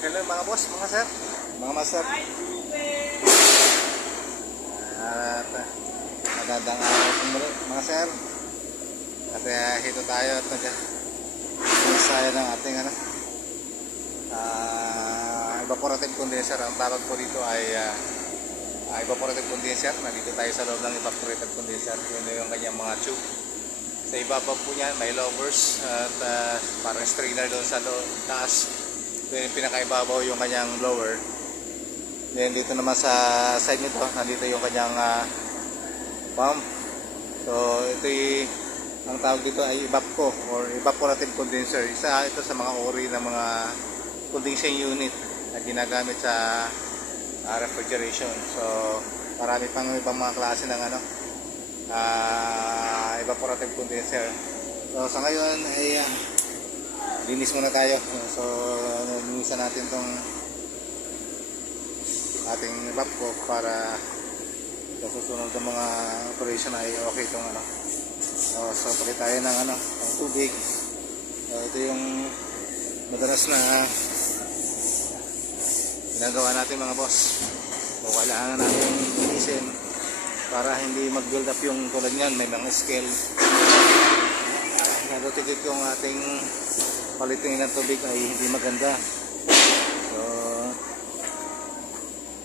Hello mga boss, mga sir, mga master. At magandang araw po muli mga sir. At hito tayo at nag-saya ng ating evaporative condenser. Ang tawag po dito ay evaporative condenser. Nandito tayo sa loob ng evaporative condenser. Yun yung kanyang mga tube. Sa ibaba po niyan may louvers at parang strainer doon sa taas. Then pinakaibabaw yung kanyang blower. Then dito naman sa side nito, nandito yung kanyang pump. So ito ang tawag dito ay EVAPCO or evaporative condenser. Isa ito sa mga ori ng mga condensing unit na ginagamit sa refrigeration. So marami pang ibang mga klase ng evaporative condenser. So sa ngayon ay linis muna tayo. So linisan natin tong ating EVAPCO para sa susunod ng mga operation ay okay itong so pagkat tayo ng ng tubig. So ito yung madalas na ginagawa natin mga boss. So kailangan natin linisin para hindi mag-build up yung tulad niyan, may mga scale. Narotigit yung ating quality ng tubig ay hindi maganda. So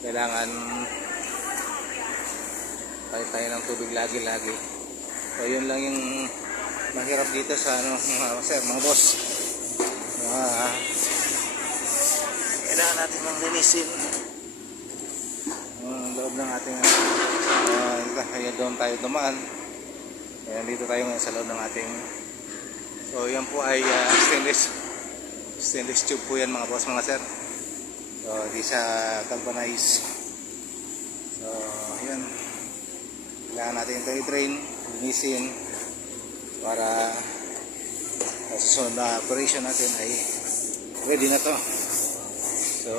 kailangan tayo ng tubig lagi-lagi. So yun lang yung mahirap dito sa sir, mga boss. Kailangan natin ng linisin ang loob ng ating kaya doon tayo dumaan. Ayan, dito tayo ngayon sa loob ng ating. So yan po ay stainless tube po yan mga boss, mga sir. So di siya galvanized. So yan, kailangan natin ito i-drain, linisin para sa susunod na operation natin ay ready na to. So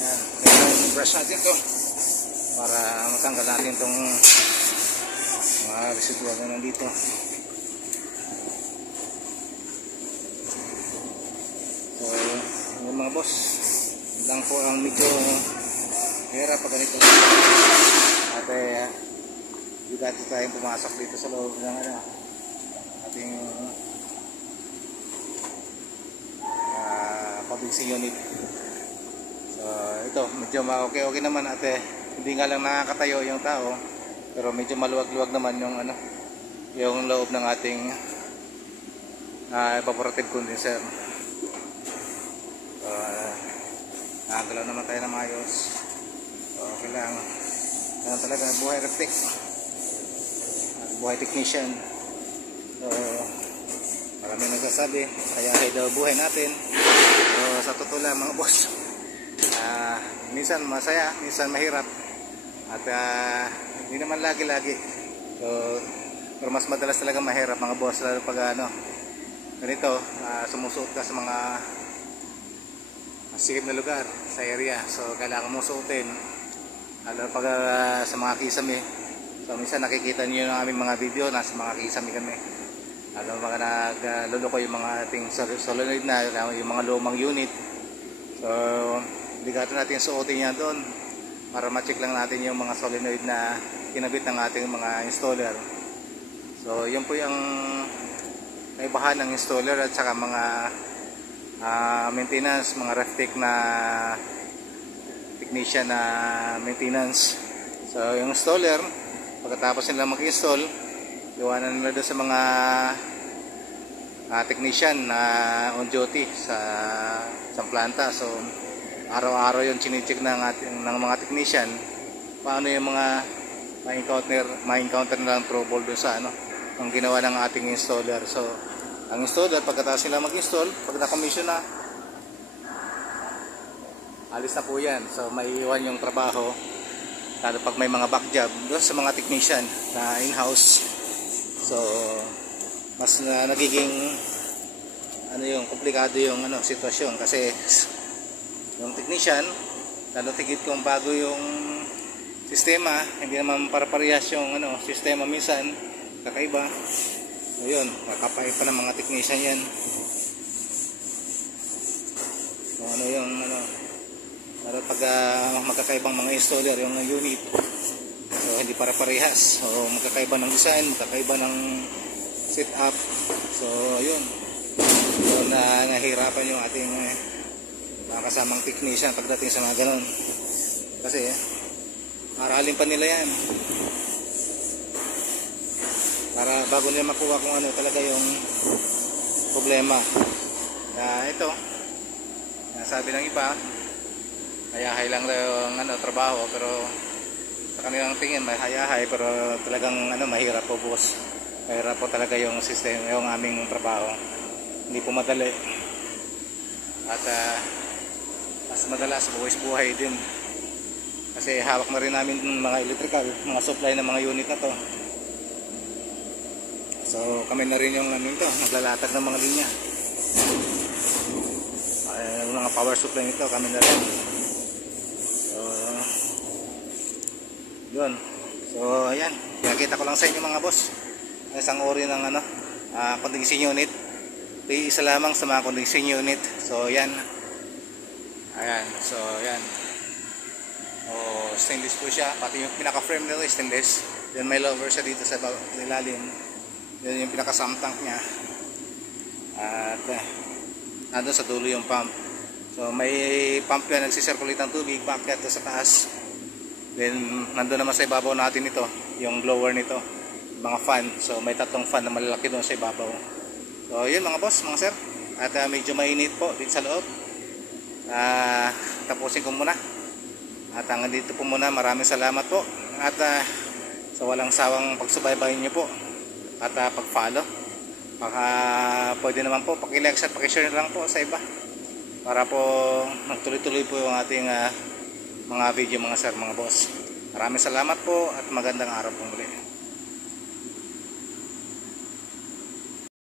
yan, kailangan brush natin to para matanggal natin itong mga residual na nandito. So yung mga boss, lang po ang medyo hirap pag ganito. At hindi dati tayong pumasok dito sa loob ng ating condensing unit. So ito medyo okay naman at hindi nga lang nakakatayo yung tao, pero medyo maluwag-luwag naman yung yung loob ng ating evaporative condenser. So nakagalaw naman tayo ng maayos. So kailangan talaga buhay reflect, buhay technician. So maraming nagsasabi kaya daw buhay natin. So sa totoo lang mga boss, minsan masaya, minsan mahirap at hindi naman lagi-lagi. So pero mas madalas talaga mahirap mga boss, lalo pag ganito sumusuot ka sa mga masikip na lugar sa area. So kailangan mo suotin lalo pag sa mga kisame. So minsan nakikita niyo yung aming mga video, nasa mga kisame kami. Lalo mga nagluluko yung mga ating solenoid na yung mga lumang unit. So obligato natin suotin yan doon para ma-check lang natin yung mga solenoid na kinabit ng ating mga installer. So yun po yung kaibahan ng installer at saka mga maintenance, mga ref-tech na technician na maintenance. So yung installer, pagkatapos nila mag-install, iwanan nila doon sa mga technician na on duty sa planta. So araw-araw yung chine-check ng mga technician paano yung mga ma-encounter nilang trouble doon sa ang ginawa ng ating installer. So ang installer, pagkatapos nila mag-install, pag na-commission na, alis na po yan. So maiiwan yung trabaho, lalo pag may mga back job doon sa mga technician na in-house. So mas nagiging yung komplikado yung sitwasyon kasi yung technician, lalo tigit kung bago yung sistema, hindi naman para-parehas yung sistema, minsan kakaiba. Ayun, makapay pa ng mga technician yan. pag magkakaibang mga installer yung unit. So hindi para-parehas. So magkakaiba ng design, magkakaiba ng setup. So ayun. So nahihirapan yung ating mga kasamang technician pagdating sa mga ganun. Kasi aralin pa nila yan. Para bago nila makuha kung ano talaga yung problema. Ito, sabi ng iba, hayahay lang yung trabaho, pero sa kanilang tingin may hayahay, pero talagang mahirap po boss. Mahirap po talaga yung system, yung aming trabaho. Hindi po madali. At mas madalas buhay din. Kasi hawak na rin namin mga electrical, mga supply ng mga unit na to. So kami na rin yung naglalatag ng mga linya. Mga power supply nito kami na rin. So yun. So ayan, pinakita ko lang sa inyo mga boss. Isang uri ng condensing unit. Isa lamang sa mga condensing unit. So yan. Ayan, so yan. Stainless po siya, pati yung pinaka frame nito is stainless. Then may lower siya dito sa ilalim. Yan yung pinaka sump tank niya. At nandun sa dulo yung pump. So may pump yan, nagsisirculate ng tubig paakyat sa taas. Then nandun naman sa ibabaw natin ito, yung blower nito, mga fan. So may tatlong fan na malalaki doon sa ibabaw. So yun mga boss, mga sir. At medyo mainit po dito sa loob. Tapusin ko muna. At hanggang dito po muna, maraming salamat po. At sa walang sawang pagsubaybayin nyo po. At pag-follow. Baka pwede naman po paki-like at paki-share lang po sa iba. Para po magtuloy-tuloy po yung ating mga video mga sir, mga boss. Maraming salamat po at magandang araw po muli.